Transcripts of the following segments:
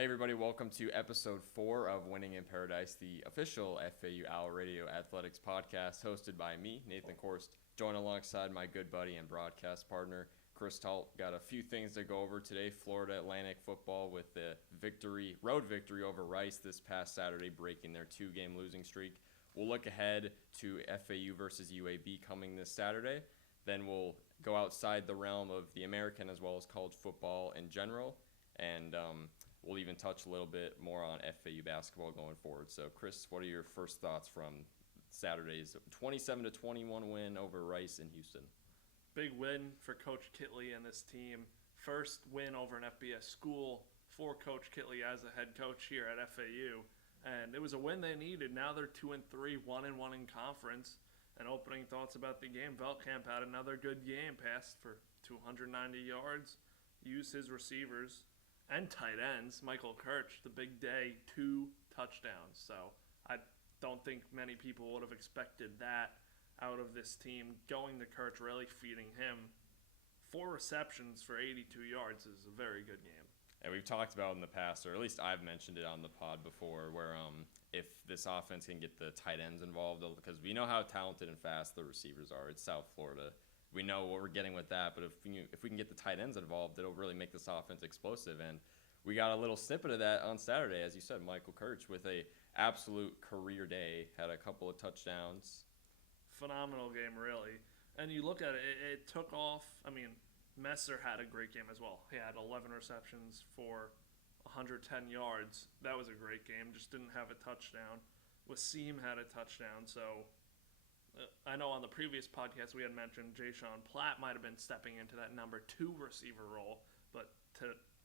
Hey everybody, welcome to episode 4 of Winning in Paradise, the official FAU Owl Radio Athletics podcast hosted by me, Nathan Korst, joined alongside my good buddy and broadcast partner, Chris Talt. Got a few things to go over today. Florida Atlantic football with the road victory over Rice this past Saturday, breaking their 2-game losing streak. We'll look ahead to FAU versus UAB coming this Saturday. Then we'll go outside the realm of the American as well as college football in general. And we'll even touch a little bit more on FAU basketball going forward. So, Chris, what are your first thoughts from Saturday's 27-21 win over Rice in Houston? Big win for Coach Kitley and this team. First win over an FBS school for Coach Kitley as a head coach here at FAU. And it was a win they needed. Now they're 2-3, 1-1 in conference. And opening thoughts about the game, Veldkamp had another good game, passed for 290 yards, used his receivers and tight ends. Michael Kirch, the big day, 2 touchdowns. So I don't think many people would have expected that out of this team. Going to Kirch, really feeding him. 4 receptions for 82 yards is a very good game. And we've talked about in the past, or at least I've mentioned it on the pod before, where if this offense can get the tight ends involved, because we know how talented and fast the receivers are. It's South Florida. We know what we're getting with that, but if we can get the tight ends involved, it'll really make this offense explosive. And we got a little snippet of that on Saturday, as you said. Michael Kirch with a absolute career day, had a couple of touchdowns. Phenomenal game, really. And you look at it, it took off. I mean, Messer had a great game as well. He had 11 receptions for 110 yards. That was a great game. Just didn't have a touchdown. Wasim had a touchdown, so I know on the previous podcast we had mentioned Jay-Sean Platt might have been stepping into that number 2 receiver role, but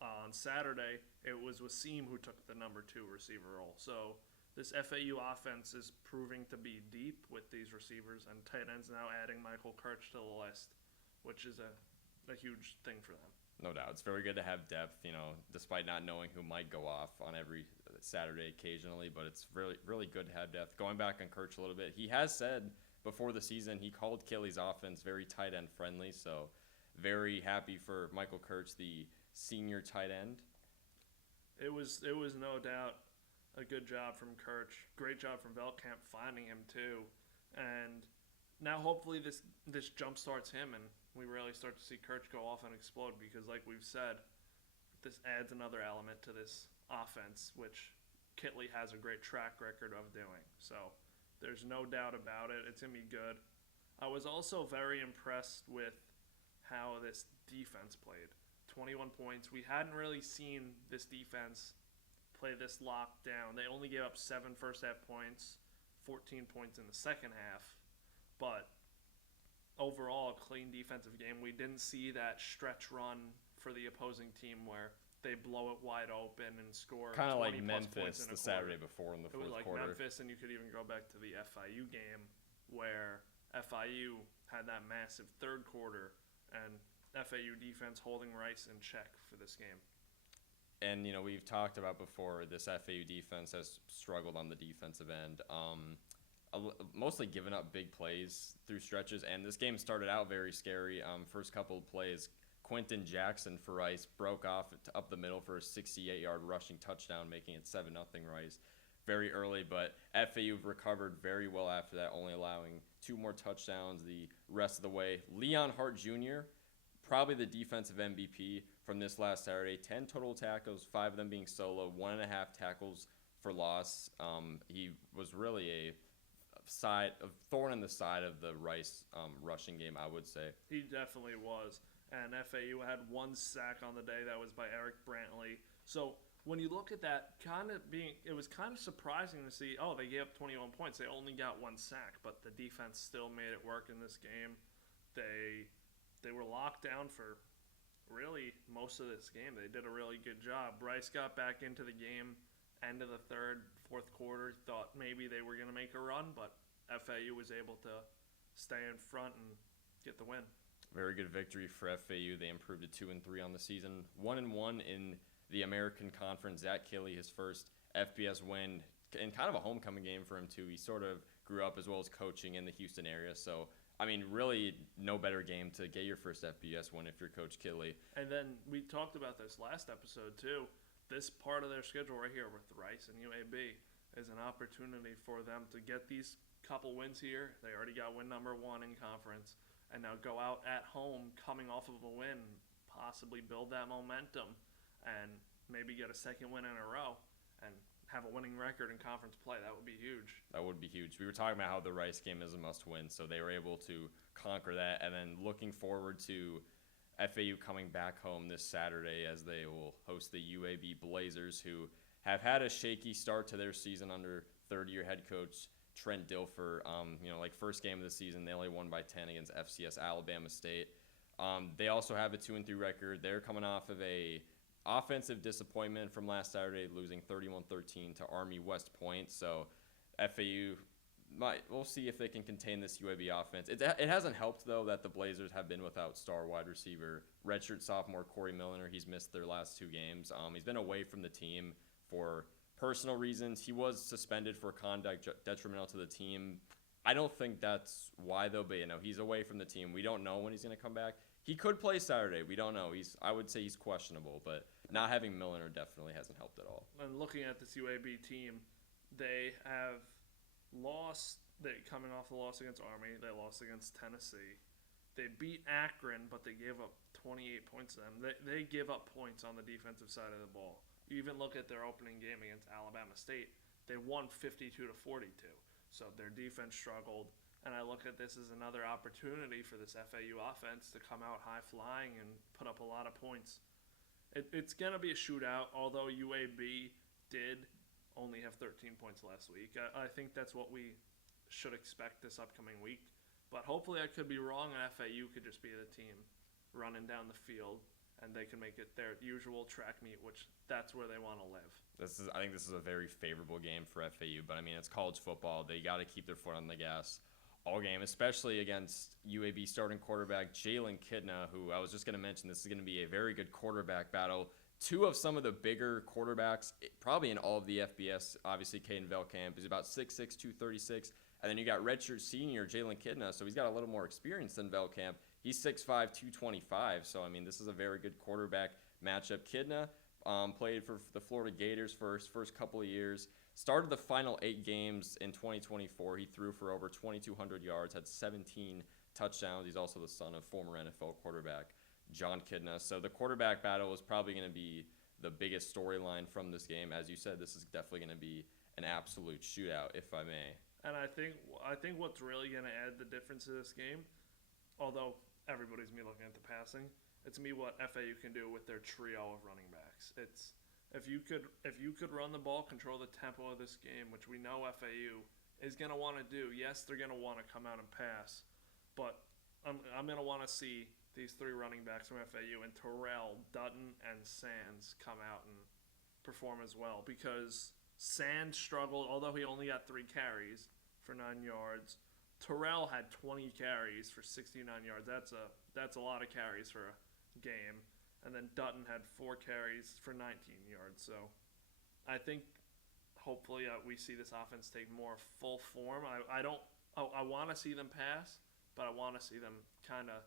on Saturday it was Wasim who took the number 2 receiver role. So this FAU offense is proving to be deep with these receivers, and tight ends now adding Michael Kirch to the list, which is a huge thing for them. No doubt. It's very good to have depth, despite not knowing who might go off on every Saturday occasionally, but it's really, really good to have depth. Going back on Kirch a little bit, he has said before the season he called Kitley's offense very tight end friendly, so very happy for Michael Kirch, the senior tight end. It was no doubt a good job from Kirch. Great job from Veldkamp finding him too. And now hopefully this jump starts him and we really start to see Kirch go off and explode, because like we've said, this adds another element to this offense, which Kitley has a great track record of doing. So there's no doubt about it. It's going to be good. I was also very impressed with how this defense played. 21 points. We hadn't really seen this defense play this locked down. They only gave up 7 first-half points, 14 points in the second half. But overall, a clean defensive game. We didn't see that stretch run for the opposing team where they blow it wide open and score kind of like 20+ Memphis points in a the quarter. Saturday before in the fourth quarter. It was like quarter. Memphis, and you could even go back to the FIU game where FIU had that massive third quarter and FAU defense holding Rice in check for this game. And, we've talked about before, this FAU defense has struggled on the defensive end. Mostly giving up big plays through stretches, and this game started out very scary. First couple of plays, Quentin Jackson for Rice broke off up the middle for a 68-yard rushing touchdown, making it 7-0 Rice very early, but FAU recovered very well after that, only allowing 2 more touchdowns the rest of the way. Leon Hart Jr., probably the defensive MVP from this last Saturday, 10 total tackles, 5 of them being solo, 1.5 tackles for loss. He was really a thorn in the side of the Rice rushing game, I would say. He definitely was. And FAU had 1 sack on the day. That was by Eric Brantley. So when you look at that, it was kind of surprising to see, they gave up 21 points. They only got 1 sack, but the defense still made it work in this game. They were locked down for really most of this game. They did a really good job. Rice got back into the game end of the fourth quarter. Thought maybe they were going to make a run, but FAU was able to stay in front and get the win. Very good victory for FAU. They improved to 2-3 on the season. 1-1 in the American Conference. Zach Kitley, his first FBS win, and kind of a homecoming game for him too. He sort of grew up as well as coaching in the Houston area, so I mean, really no better game to get your first FBS win if you're Coach Kitley. And then we talked about this last episode too. this part of their schedule right here with Rice and UAB is an opportunity for them to get these couple wins here. They already got win number 1 in conference, and now go out at home coming off of a win, possibly build that momentum, and maybe get a second win in a row and have a winning record in conference play. That would be huge. That would be huge. We were talking about how the Rice game is a must-win, so they were able to conquer that. And then looking forward to FAU coming back home this Saturday as they will host the UAB Blazers, who have had a shaky start to their season under third-year head coach Trent Dilfer. First game of the season, they only won by 10 against FCS Alabama State. They also have a 2-3 record. They're coming off of a offensive disappointment from last Saturday, losing 31-13 to Army West Point. So FAU we'll see if they can contain this UAB offense. It hasn't helped, though, that the Blazers have been without star wide receiver, redshirt sophomore Corey Milliner. He's missed their last 2 games. He's been away from the team for personal reasons. He was suspended for conduct detrimental to the team. I don't think that's why, though, but he's away from the team. We don't know when he's going to come back. He could play Saturday. We don't know. I would say he's questionable, but not having Milliner definitely hasn't helped at all. And looking at this UAB team, they have lost. Coming off a loss against Army, they lost against Tennessee. They beat Akron, but they gave up 28 points to them. They give up points on the defensive side of the ball. You even look at their opening game against Alabama State. They won 52-42. So their defense struggled. And I look at this as another opportunity for this FAU offense to come out high-flying and put up a lot of points. It's going to be a shootout, although UAB did only have 13 points last week. I think that's what we should expect this upcoming week. But hopefully I could be wrong, and FAU could just be the team running down the field, and they can make it their usual track meet, which that's where they want to live. I think this is a very favorable game for FAU, but it's college football. They got to keep their foot on the gas all game, especially against UAB starting quarterback Jalen Kidna, who I was just going to mention. This is going to be a very good quarterback battle. 2 of some of the bigger quarterbacks, probably in all of the FBS. Obviously, Caden Velkamp is about 6'6", 236. And then you got redshirt senior Jalen Kidna, so he's got a little more experience than Velkamp. He's 6'5", 225. So, this is a very good quarterback matchup. Kidna played for the Florida Gators for his first couple of years. Started the final 8 games in 2024. He threw for over 2,200 yards, had 17 touchdowns. He's also the son of former NFL quarterback John Kidna. So the quarterback battle is probably going to be the biggest storyline from this game. As you said, this is definitely going to be an absolute shootout, if I may. And I think what's really going to add the difference to this game, although everybody's going to be looking at the passing, it's me what FAU can do with their trio of running backs. It's if you could run the ball, control the tempo of this game, which we know FAU is going to want to do. Yes, they're going to want to come out and pass, but I'm going to want to see these 3 running backs from FAU and Terrell, Dutton, and Sands come out and perform as well, because Sands struggled, although he only got 3 carries for 9 yards. Terrell had 20 carries for 69 yards. That's a lot of carries for a game. And then Dutton had 4 carries for 19 yards. So I think hopefully we see this offense take more full form. I want to see them pass, but I want to see them kind of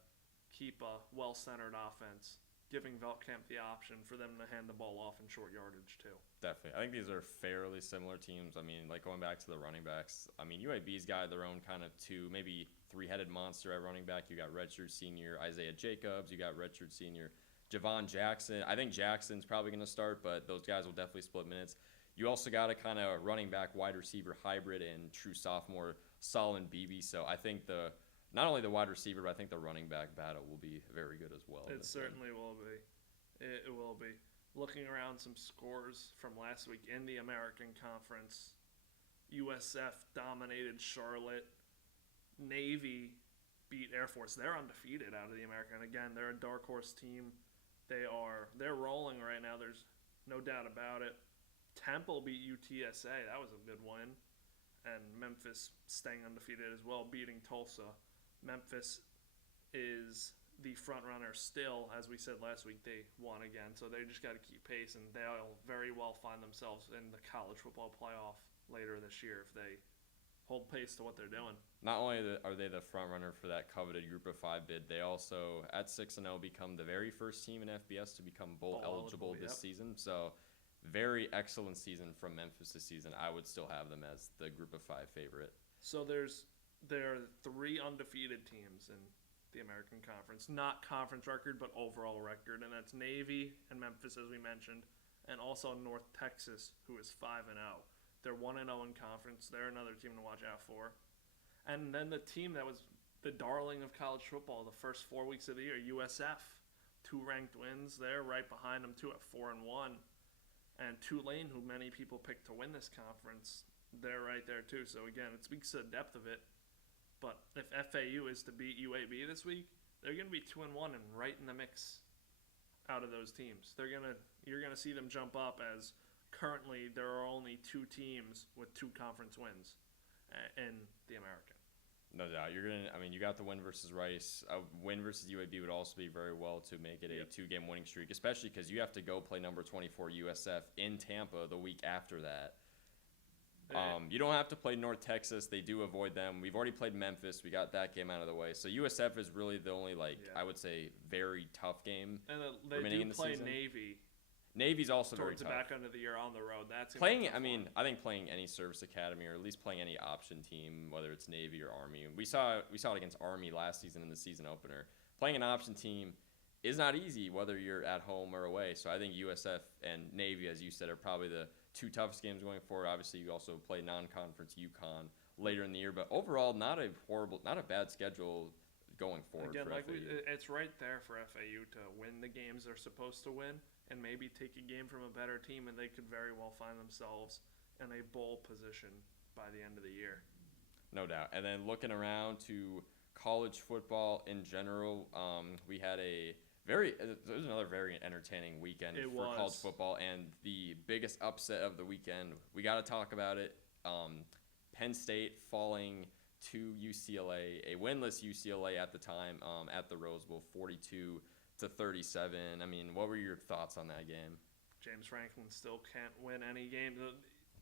keep a well-centered offense, giving Velkamp the option for them to hand the ball off in short yardage too. Definitely. I think these are fairly similar teams. Going back to the running backs, UAB's got their own kind of 2, maybe 3-headed monster at running back. You got redshirt senior Isaiah Jacobs. You got redshirt senior Javon Jackson. I think Jackson's probably going to start, but those guys will definitely split minutes. You also got a kind of running back wide receiver hybrid and true sophomore Solomon Beebe. So I think not only the wide receiver, but I think the running back battle will be very good as well. It certainly will be. It will be. Looking around some scores from last week in the American Conference, USF dominated Charlotte. Navy beat Air Force. They're undefeated out of the American. Again, they're a dark horse team. They're rolling right now. There's no doubt about it. Temple beat UTSA. That was a good win. And Memphis staying undefeated as well, beating Tulsa. Memphis is the front runner still. As we said last week, they won again. So they just got to keep pace, and they'll very well find themselves in the college football playoff later this year if they hold pace to what they're doing. Not only are they the front runner for that coveted Group of 5 bid, they also, at 6-0, become the very first team in FBS to become bowl eligible this season. So very excellent season from Memphis this season, I would still have them as the Group of 5 favorite. So there are 3 undefeated teams in the American Conference, not conference record, but overall record, and that's Navy and Memphis, as we mentioned, and also North Texas, who is 5-0. They're 1-0 in conference. They're another team to watch out for. And then the team that was the darling of college football the first 4 weeks of the year, USF, 2 ranked wins there, right behind them too at 4-1, and Tulane, who many people picked to win this conference, they're right there too. So again, it speaks to the depth of it. But if FAU is to beat UAB this week, they're going to be 2-1 and right in the mix out of those teams. You're gonna see them jump up, as currently there are only 2 teams with 2 conference wins in the American. No doubt. You got the win versus Rice. A win versus UAB would also be very well to make it a 2-game winning streak, especially because you have to go play number 24 USF in Tampa the week after that. You don't have to play North Texas. They do avoid them. We've already played Memphis. We got that game out of the way. So USF is really the only, I would say, very tough game. And they do play Navy. Navy's also very tough. Towards the back end of the year on the road. That's playing. I think playing any service academy, or at least playing any option team, whether it's Navy or Army. We saw it against Army last season in the season opener. Playing an option team is not easy, whether you're at home or away. So I think USF and Navy, as you said, are probably the 2 toughest games going forward. Obviously, you also play non-conference UConn later in the year, but overall, not a bad schedule going forward. Again, for FAU. it's right there for FAU to win the games they're supposed to win, and maybe take a game from a better team, and they could very well find themselves in a bowl position by the end of the year. No doubt. And then looking around to college football in general, we had it was another very entertaining weekend college football, and the biggest upset of the weekend, we got to talk about it. Penn State falling to UCLA, a winless UCLA at the time, at the Rose Bowl, 42-37. I mean, what were your thoughts on that game? James Franklin still can't win any game.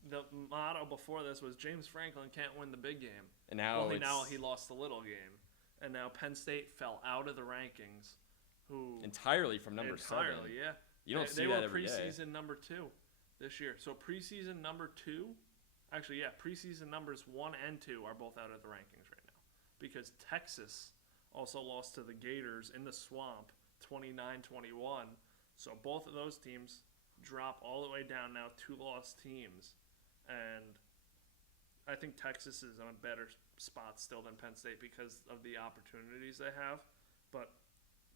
The motto before this was James Franklin can't win the big game. And now he lost the little game, and now Penn State fell out of the rankings. Entirely from number 7. Entirely, yeah. You don't see that every day. They were preseason number 2 this year. So preseason number 2, preseason numbers 1 and 2 are both out of the rankings right now, because Texas also lost to the Gators in the Swamp, 29-21. So both of those teams drop all the way down now, 2 lost teams, and I think Texas is in a better spot still than Penn State because of the opportunities they have, but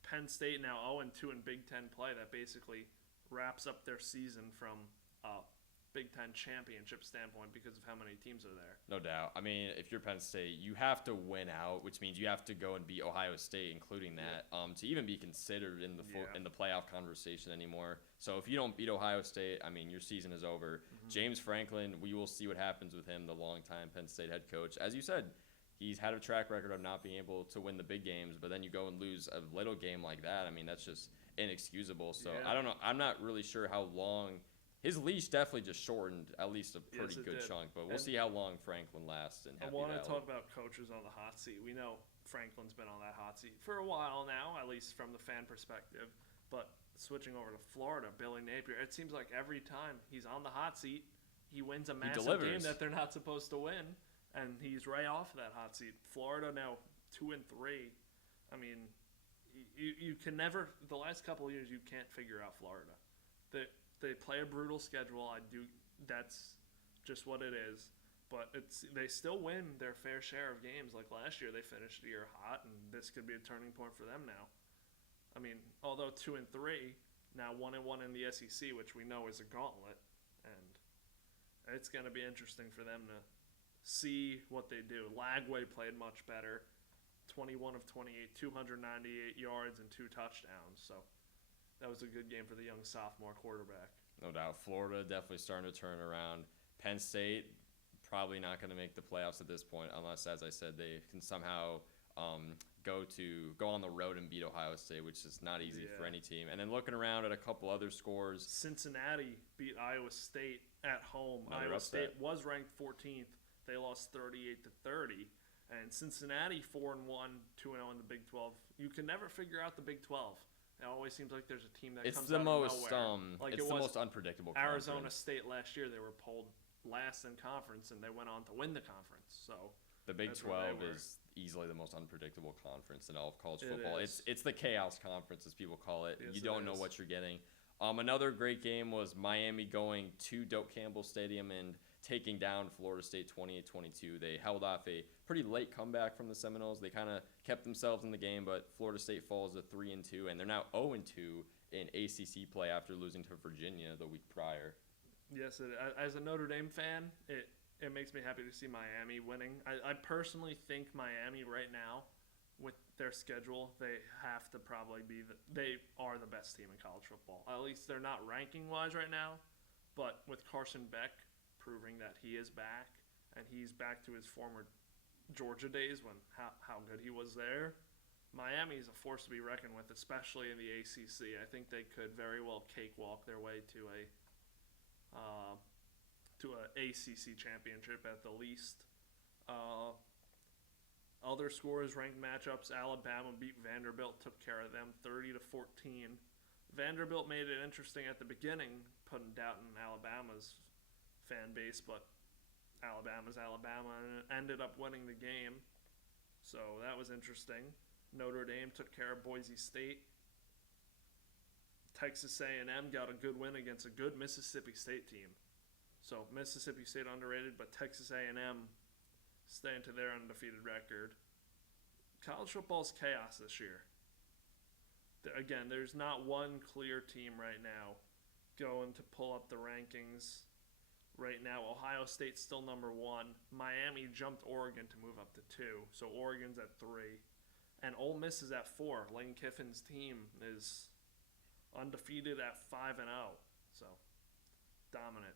Penn State now 0-2 in Big Ten play. That basically wraps up their season from a Big Ten championship standpoint because of how many teams are there. No doubt. I mean, if you're Penn State, you have to win out, which means you have to go and beat Ohio State, including that, to even be considered in the playoff conversation anymore. So if you don't beat Ohio State, I mean, your season is over. Mm-hmm. James Franklin, we will see what happens with him, the longtime Penn State head coach. As you said, he's had a track record of not being able to win the big games, but then you go and lose a little game like that. I mean, that's just inexcusable. So I don't know. I'm not really sure how long. His leash definitely just shortened at least a pretty good chunk, but we'll see how long Franklin lasts. I want to talk about coaches on the hot seat. We know Franklin's been on that hot seat for a while now, at least from the fan perspective. But switching over to Florida, Billy Napier, it seems like every time he's on the hot seat, he wins a massive game that they're not supposed to win. And he's right off that hot seat. Florida now 2-3. I mean, you can never. The last couple of years, you can't figure out Florida. They play a brutal schedule. That's just what it is. But they still win their fair share of games. Like last year, they finished the year hot, and this could be a turning point for them now. I mean, although 2-3, now 1-1 in the SEC, which we know is a gauntlet, and it's going to be interesting for them to see what they do. Lagway played much better, 21 of 28, 298 yards and 2 touchdowns. So that was a good game for the young sophomore quarterback. No doubt. Florida definitely starting to turn around. Penn State probably not going to make the playoffs at this point unless, as I said, they can somehow go on the road and beat Ohio State, which is not easy for any team. And then looking around at a couple other scores. Cincinnati beat Iowa State at home. Iowa State was ranked 14th. They lost 38-30. And Cincinnati 4-1, 2-0 in the Big 12. You can never figure out the Big 12. It always seems like there's a team that It's comes the out most of nowhere. Like it's it the was most unpredictable Arizona conference. State last year. They were pulled last in conference, and they went on to win the conference. So The Big that's where they 12 were. is easily the most unpredictable conference in all of college It football. is. It's the chaos conference, as people call it. Yes, You it don't know is. what you're getting. Another great game was Miami going to Doak Campbell Stadium and taking down Florida State 28-22. They held off a pretty late comeback from the Seminoles. They kind of kept themselves in the game, but Florida State falls to 3-2, and they're now 0-2 in ACC play after losing to Virginia the week prior. Yes, as a Notre Dame fan, it makes me happy to see Miami winning. I personally think Miami right now, with their schedule, they have to probably be they are the best team in college football. At least they're not ranking wise right now, but with Carson Beck proving that he is back and he's back to his former Georgia days when how good he was there. Miami is a force to be reckoned with, especially in the ACC. I think they could very well cakewalk their way to a ACC championship at the least. Other scores, ranked matchups: Alabama beat Vanderbilt, took care of them 30-14. Vanderbilt made it interesting at the beginning, putting doubt in Alabama's fan base, but Alabama's Alabama and ended up winning the game. So that was interesting. Notre Dame took care of Boise State. Texas A&M got a good win against a good Mississippi State team. So Mississippi State underrated, but Texas A&M staying to their undefeated record. College football's chaos this year. Again, there's not one clear team right now going to pull up the rankings. Right now, Ohio State's still number 1. Miami jumped Oregon to move up to 2, so Oregon's at 3. And Ole Miss is at 4. Lane Kiffin's team is undefeated at 5-0, so dominant.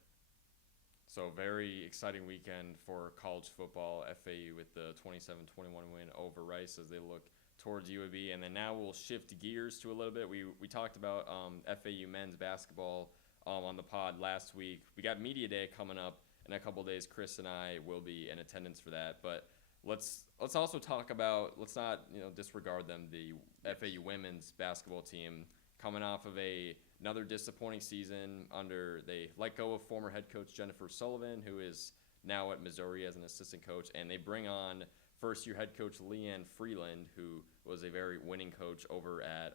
So very exciting weekend for college football. FAU with the 27-21 win over Rice as they look towards UAB. And then now we'll shift gears to a little bit. We talked about FAU men's basketball on the pod last week. We got Media Day coming up in a couple days. Chris and I will be in attendance for that. But let's also talk about, let's not disregard them, the FAU women's basketball team coming off of another disappointing season. They let go of former head coach Jennifer Sullivan, who is now at Missouri as an assistant coach, and they bring on first-year head coach Leanne Freeland, who was a very winning coach over at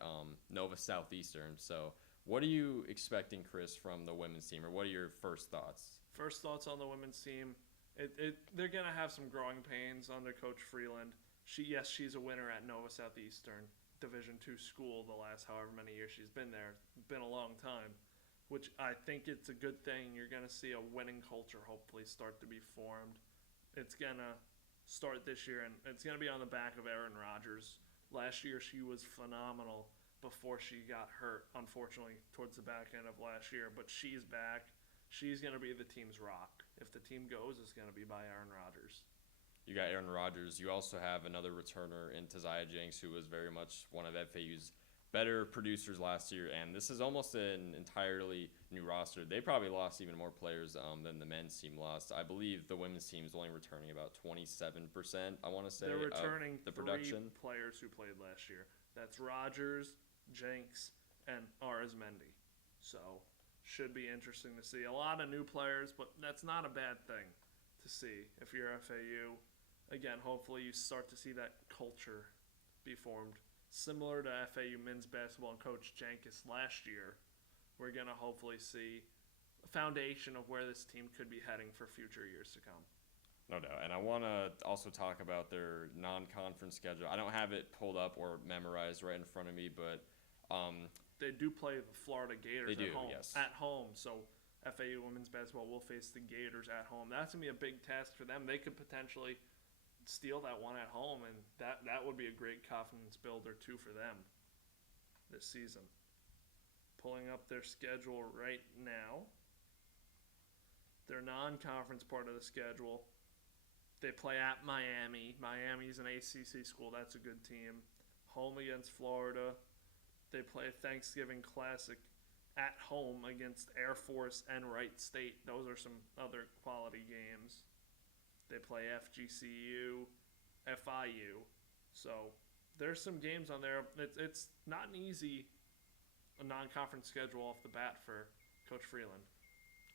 Nova Southeastern. So what are you expecting, Chris, from the women's team, or what are your first thoughts? First thoughts on the women's team. They're going to have some growing pains under Coach Freeland. She's a winner at Nova Southeastern, Division II school, the last however many years she's been there. It's been a long time, which I think it's a good thing. You're going to see a winning culture hopefully start to be formed. It's going to start this year, and it's going to be on the back of Aaron Rodgers. Last year she was phenomenal before she got hurt, unfortunately, towards the back end of last year. But she's back. She's going to be the team's rock. If the team goes, it's going to be by Aaron Rodgers. You got Aaron Rodgers. You also have another returner in Taziah Jenks, who was very much one of FAU's better producers last year. And this is almost an entirely new roster. They probably lost even more players than the men's team lost. I believe the women's team is only returning about 27%, I want to say, they're returning of the production. 3 players who played last year. That's Rodgers, Jenks, and Arizmendi. So should be interesting to see. A lot of new players, but that's not a bad thing to see if you're FAU. Again, hopefully you start to see that culture be formed. Similar to FAU men's basketball and Coach Jenkins last year, we're going to hopefully see a foundation of where this team could be heading for future years to come. No doubt. And I want to also talk about their non-conference schedule. I don't have it pulled up or memorized right in front of me, but they do play the Florida Gators at home. Yes. At home, so FAU women's basketball will face the Gators at home. That's going to be a big task for them. They could potentially steal that one at home, and that would be a great confidence builder too for them this season. Pulling up their schedule right now. Their non-conference part of the schedule, they play at Miami. Miami's an ACC school. That's a good team. Home against Florida. They play a Thanksgiving Classic at home against Air Force and Wright State. Those are some other quality games. They play FGCU, FIU. So there's some games on there. It's not an easy a non-conference schedule off the bat for Coach Freeland.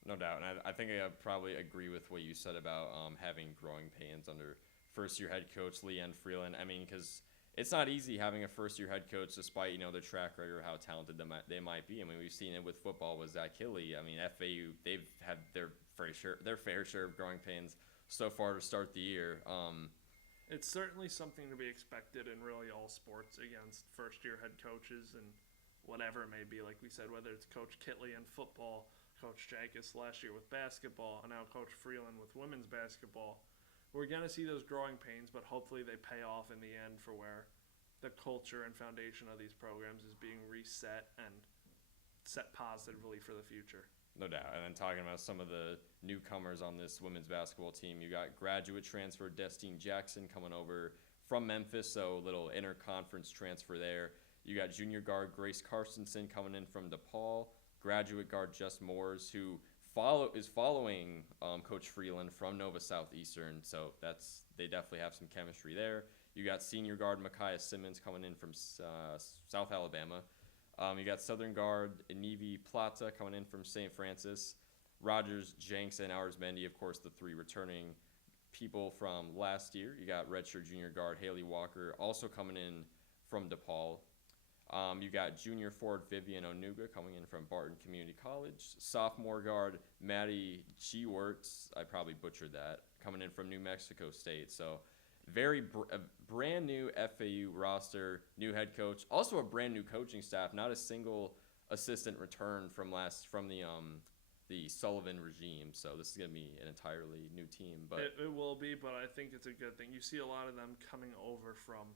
No doubt, and I think I probably agree with what you said about having growing pains under first-year head coach Leanne Freeland. I mean, because it's not easy having a first-year head coach, despite their track record of how talented they might be. I mean, we've seen it with football with Zach Hilley. I mean, FAU, they've had their fair share of growing pains so far to start the year. It's certainly something to be expected in really all sports against first-year head coaches and whatever it may be. Like we said, whether it's Coach Kitley in football, Coach Jankus last year with basketball, and now Coach Freeland with women's basketball. We're going to see those growing pains, but hopefully they pay off in the end for where the culture and foundation of these programs is being reset and set positively for the future. No doubt. And then talking about some of the newcomers on this women's basketball team, you got graduate transfer Destine Jackson coming over from Memphis, so a little interconference transfer there. You got junior guard Grace Carstensen coming in from DePaul, graduate guard Jess Moores, who is following Coach Freeland from Nova Southeastern, so they definitely have some chemistry there. You got senior guard Micaiah Simmons coming in from South Alabama. You got Southern guard Inivi Plata coming in from St. Francis. Rogers, Jenks, and Arsmendi, of course, the three returning people from last year. You got redshirt junior guard Haley Walker also coming in from DePaul. You got junior forward Vivian Onuga coming in from Barton Community College. Sophomore guard Maddie Chewertz, I probably butchered that, coming in from New Mexico State. So a brand new FAU roster, new head coach, also a brand new coaching staff. Not a single assistant return from the Sullivan regime. So this is gonna be an entirely new team. But it will be, but I think it's a good thing. You see a lot of them coming over from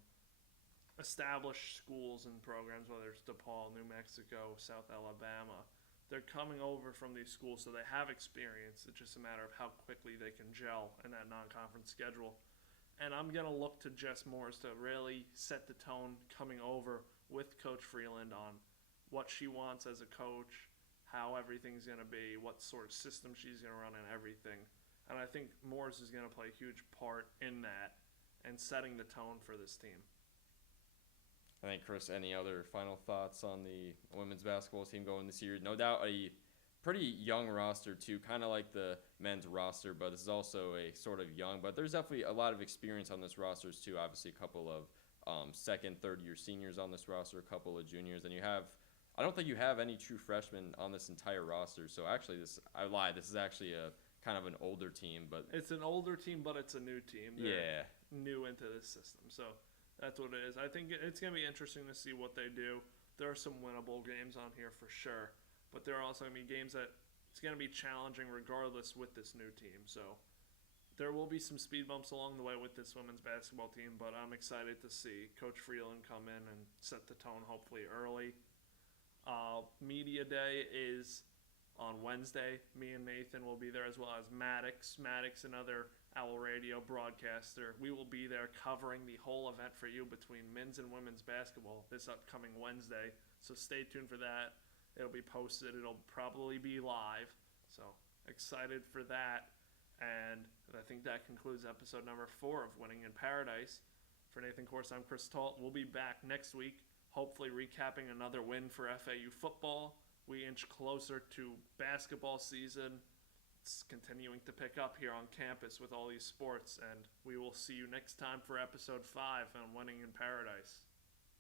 established schools and programs, whether it's DePaul, New Mexico, South Alabama. They're coming over from these schools, so they have experience. It's just a matter of how quickly they can gel in that non-conference schedule. And I'm going to look to Jess Moores to really set the tone coming over with Coach Freeland on what she wants as a coach, how everything's going to be, what sort of system she's going to run and everything. And I think Moores is going to play a huge part in that and setting the tone for this team. I think, Chris, any other final thoughts on the women's basketball team going this year? No doubt a pretty young roster, too, kind of like the men's roster, but this is also a sort of young. But there's definitely a lot of experience on this roster, too. Obviously, a couple of second, third-year seniors on this roster, a couple of juniors. And I don't think you have any true freshmen on this entire roster. So, actually, I lied. This is actually a kind of an older team. But it's an older team, but it's a new team. They're new into this system. So that's what it is. I think it's going to be interesting to see what they do. There are some winnable games on here for sure, but there are also going to be games that it's going to be challenging regardless with this new team. So there will be some speed bumps along the way with this women's basketball team, but I'm excited to see Coach Freeland come in and set the tone hopefully early. Media Day is on Wednesday. Me and Nathan will be there, as well as Maddox, another Owl Radio broadcaster. We will be there covering the whole event for you between men's and women's basketball this upcoming Wednesday. So stay tuned for that. It'll be posted. It'll probably be live. So excited for that. And I think that concludes episode number 4 of Winning in Paradise. For Nathan Korst, I'm Chris Talt. We'll be back next week, hopefully recapping another win for FAU football. We inch closer to basketball season. It's continuing to pick up here on campus with all these sports, and we will see you next time for episode 5 on Winning in Paradise.